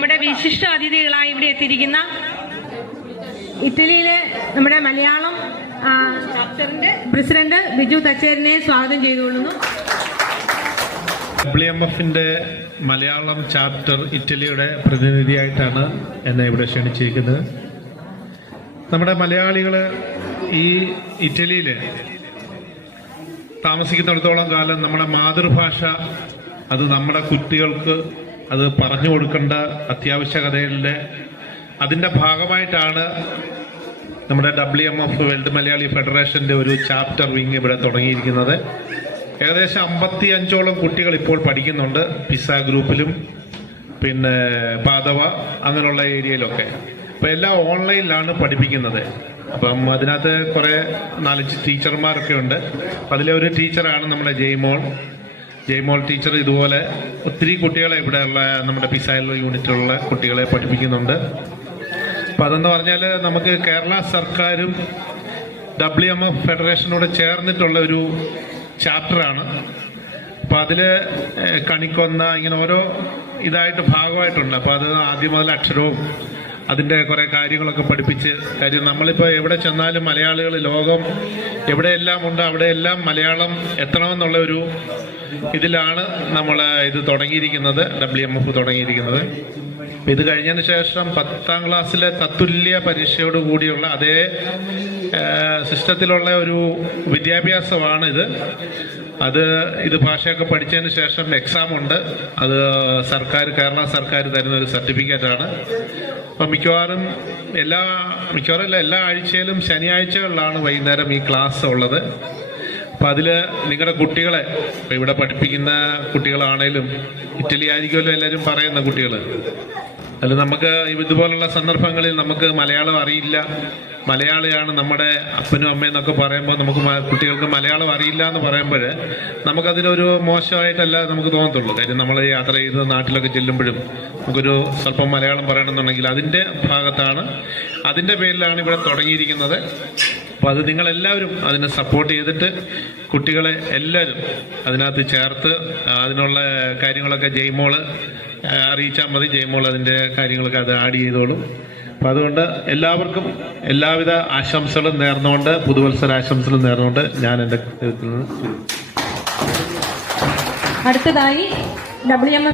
നമ്മുടെ വിശിഷ്ട അതിഥികളായി ഇവിടെ എത്തിയിരിക്കുന്ന ഇറ്റലിയിലെ നമ്മുടെ മലയാളം പ്രസിഡന്റ് ബിജു തച്ചേരിനെ സ്വാഗതം ചെയ്തുകൊള്ളുന്നു. ഡബ്ല്യു എം എഫിന്റെ മലയാളം ചാപ്റ്റർ ഇറ്റലിയുടെ പ്രതിനിധിയായിട്ടാണ് എന്നെ ഇവിടെ ക്ഷണിച്ചിരിക്കുന്നത്. നമ്മുടെ മലയാളികൾ ഈ ഇറ്റലിയിൽ താമസിക്കുന്നിടത്തോളം കാലം നമ്മുടെ മാതൃഭാഷ അത് നമ്മുടെ കുട്ടികൾക്ക് അത് പറഞ്ഞു കൊടുക്കേണ്ട അത്യാവശ്യകതയിലെ അതിന്റെ ഭാഗമായിട്ടാണ് നമ്മുടെ W M F world Malayali ഫെഡറേഷന്റെ ഒരു ചാപ്റ്റർ വിങ് ഇവിടെ തുടങ്ങിയിരിക്കുന്നത്. ഏകദേശം അമ്പത്തി അഞ്ചോളം കുട്ടികൾ ഇപ്പോൾ പഠിക്കുന്നുണ്ട്. പിസ ഗ്രൂപ്പിലും പിന്നെ പാതവ അങ്ങനെയുള്ള ഏരിയയിലൊക്കെ. അപ്പൊ എല്ലാം ഓൺലൈനിലാണ് പഠിപ്പിക്കുന്നത്. അപ്പം അതിനകത്ത് കുറേ നാലഞ്ച് ടീച്ചർമാരൊക്കെ ഉണ്ട്. അതിലെ ഒരു ടീച്ചറാണ് നമ്മുടെ ജയ്മോൾ. ജയ്മോൾ ടീച്ചർ ഇതുപോലെ ഒത്തിരി കുട്ടികളെ ഇവിടെയുള്ള നമ്മുടെ പിസായിലുള്ള യൂണിറ്റിലുള്ള കുട്ടികളെ പഠിപ്പിക്കുന്നുണ്ട്. അപ്പൊ അതെന്ന് പറഞ്ഞാൽ നമുക്ക് കേരള സർക്കാരും ഡബ്ല്യു എം എഫ് ഫെഡറേഷനോട് ചേർന്നിട്ടുള്ള ഒരു ചാപ്റ്ററാണ്. അപ്പൊ അതിൽ കണിക്കൊന്ന ഇങ്ങനെ ഓരോ ഇതായിട്ട് ഭാഗമായിട്ടുണ്ട്. അപ്പൊ അത് ആദ്യം മുതൽ അക്ഷരവും അതിന്റെ കുറേ കാര്യങ്ങളൊക്കെ പഠിപ്പിച്ച് കാര്യം നമ്മളിപ്പോൾ എവിടെ ചെന്നാലും മലയാളികൾ ലോകം എവിടെയെല്ലാം ഉണ്ട് അവിടെയെല്ലാം മലയാളം എത്തണമെന്നുള്ള ഒരു ഇതിലാണ് നമ്മൾ ഇത് തുടങ്ങിയിരിക്കുന്നത് ഡബ്ല്യു എം എഫ് തുടങ്ങിയിരിക്കുന്നത്. ഇത് കഴിഞ്ഞതിന് ശേഷം പത്താം ക്ലാസ്സിലെ തത്തുല്യ പരീക്ഷയോട് കൂടിയുള്ള അതേ സിസ്റ്റത്തിലുള്ള ഒരു വിദ്യാഭ്യാസമാണ് ഇത് അത് ഇത് ഭാഷയൊക്കെ പഠിച്ചതിന് ശേഷം എക്സാം ഉണ്ട്. അത് സർക്കാർ കേരള സർക്കാർ തരുന്ന ഒരു സർട്ടിഫിക്കറ്റ് ആണ്. അപ്പൊ മിക്കവാറും എല്ലാ മിക്കവാറും അല്ല എല്ലാ ആഴ്ചയിലും ശനിയാഴ്ചകളിലാണ് വൈകുന്നേരം ഈ ക്ലാസ് ഉള്ളത്. അപ്പം അതിൽ നിങ്ങളുടെ കുട്ടികളെ ഇപ്പം ഇവിടെ പഠിപ്പിക്കുന്ന കുട്ടികളാണേലും ഇറ്റലി ആയിരിക്കുമല്ലോ എല്ലാവരും പറയുന്ന കുട്ടികൾ അല്ല നമുക്ക് ഇതുപോലുള്ള സന്ദർഭങ്ങളിൽ നമുക്ക് മലയാളം അറിയില്ല. മലയാളിയാണ് നമ്മുടെ അപ്പനും അമ്മയും എന്നൊക്കെ പറയുമ്പോൾ നമുക്ക് കുട്ടികൾക്ക് മലയാളം അറിയില്ല എന്ന് പറയുമ്പോൾ നമുക്കതിനൊരു മോശമായിട്ടല്ല നമുക്ക് തോന്നത്തുള്ളൂ. കാര്യം നമ്മൾ യാത്ര ചെയ്ത് നാട്ടിലൊക്കെ ചെല്ലുമ്പോഴും നമുക്കൊരു സ്വല്പം മലയാളം പറയണമെന്നുണ്ടെങ്കിൽ അതിന്റെ ഭാഗത്താണ് അതിന്റെ പേരിലാണ് ഇവിടെ തുടങ്ങിയിരിക്കുന്നത്. അപ്പോൾ അത് നിങ്ങളെല്ലാവരും അതിനെ സപ്പോർട്ട് ചെയ്തിട്ട് കുട്ടികളെ എല്ലാവരും അതിനകത്ത് ചേർത്ത് അതിനുള്ള കാര്യങ്ങളൊക്കെ ജയ്മോൾ അറിയിച്ചാൽ മതി. ജയ്മോൾ അതിന്റെ കാര്യങ്ങളൊക്കെ അത് ആഡ് ചെയ്തോളും. അപ്പൊ അതുകൊണ്ട് എല്ലാവർക്കും എല്ലാവിധ ആശംസകളും നേർന്നുകൊണ്ട് പുതുവത്സര ആശംസകളും നേർന്നുകൊണ്ട് ഞാൻ എന്റെ അടുത്തതായി ഡബ്ല്യു എം